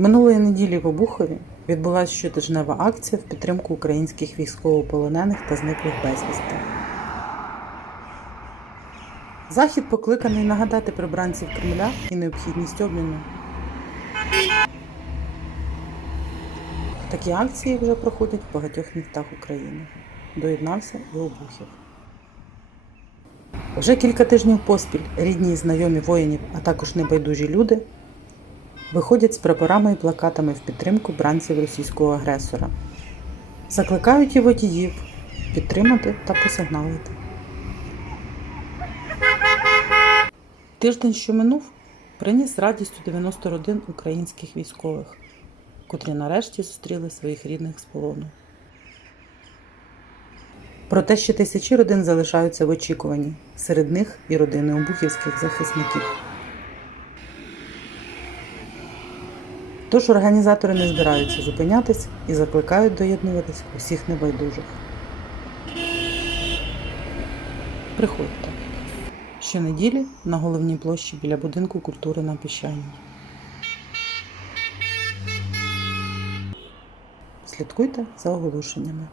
Минулої неділі в Обухові відбулася щотижнева акція в підтримку українських військовополонених та зниклих безвісти. Захід покликаний нагадати прибранців Кремля і необхідність обміну. Такі акції вже проходять в багатьох містах України. Доєднався і Обухів. Вже кілька тижнів поспіль рідні і знайомі воїнів, а також небайдужі люди виходять з прапорами і плакатами в підтримку бранців російського агресора. Закликають і водіїв підтримати та посигналити. Тиждень, що минув, приніс з радістю 90 родин українських військових, котрі нарешті зустріли своїх рідних з полону. Проте ще тисячі родин залишаються в очікуванні, серед них і родини обухівських захисників. Тож організатори не збираються зупинятись і закликають доєднуватись усіх небайдужих. Приходьте щонеділі на головній площі біля будинку культури на Піщані. Слідкуйте за оголошеннями.